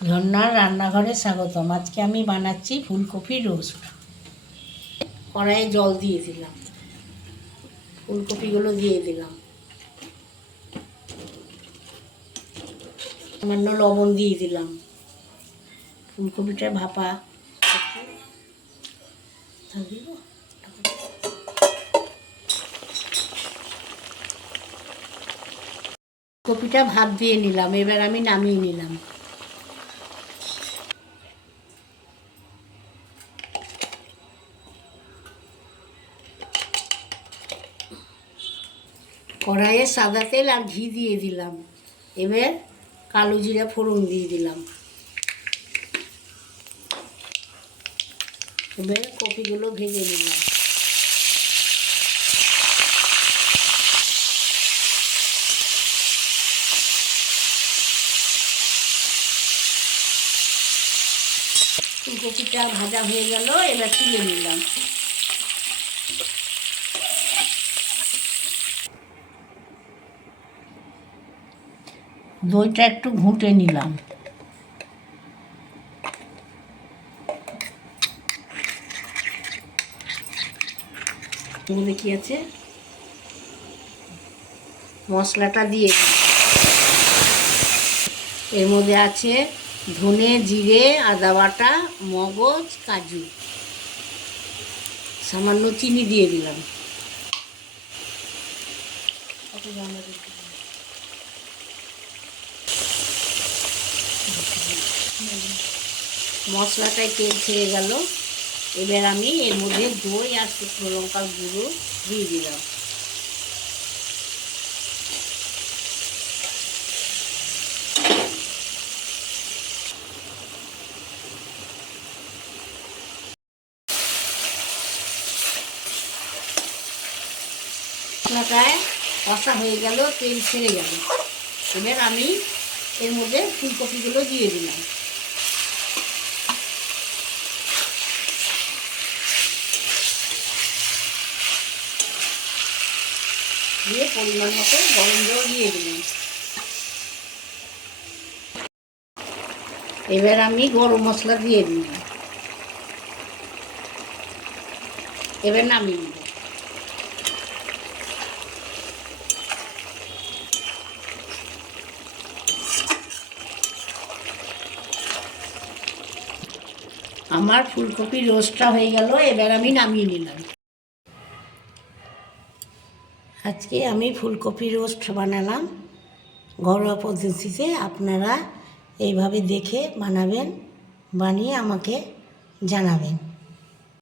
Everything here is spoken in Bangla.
ঝর্ণার রান্নাঘরে স্বাগতম। আজকে আমি বানাচ্ছি ফুলকপির রোস্ট। কড়াইয়ে জল দিয়ে দিলাম, ফুলকপিগুলো দিয়ে দিলাম, সামান্য লবণ দিয়ে দিলাম। ফুলকপিটা ভাপা কপিটা ভাপ দিয়ে নিলাম, এবার আমি নামিয়ে নিলাম। কড়াইয়ে সাদা তেল আর ঘি দিয়ে দিলাম। এবার কালো জিরা ফোড়ন দিয়ে দিলাম। এবার কপিগুলো ভেজে নিলাম। ফুলকপিটা ভাজা হয়ে গেল, এবার তুলে নিলাম। দইটা একটু ঘুঁটে নিলাম। কি আছে, মশলাটা দিয়ে দিই। এর মধ্যে আছে ধনে, জিরে, আদা বাটা, মগজ, কাজু, সামান্য চিনি দিয়ে দিলাম। মশলাটায় তেল ছেড়ে গেল, এবার আমি এর মধ্যে দই আর শুকনো লঙ্কার গুঁড়ো দিয়ে দিলাম। মশলাটায় কষা হয়ে গেল, তেল ছেড়ে গেল, এবার আমি এর মধ্যে ফুলকপিগুলো দিয়ে দিলাম। দিয়ে পরিমাণ মতো গরম জল দিয়ে দিলাম। এবার আমি গরম মশলা দিয়ে দিলাম। এবার নামিয়ে নেব। আমার ফুলকপির রোস্টটা হয়ে গেল, এবার আমি নামিয়ে নিলাম। আজকে আমি ফুলকপি রোস্ট বানালাম ঘরোয়া পদ্ধতিতে। আপনারা এইভাবে দেখে বানাবেন, বানিয়ে আমাকে জানাবেন।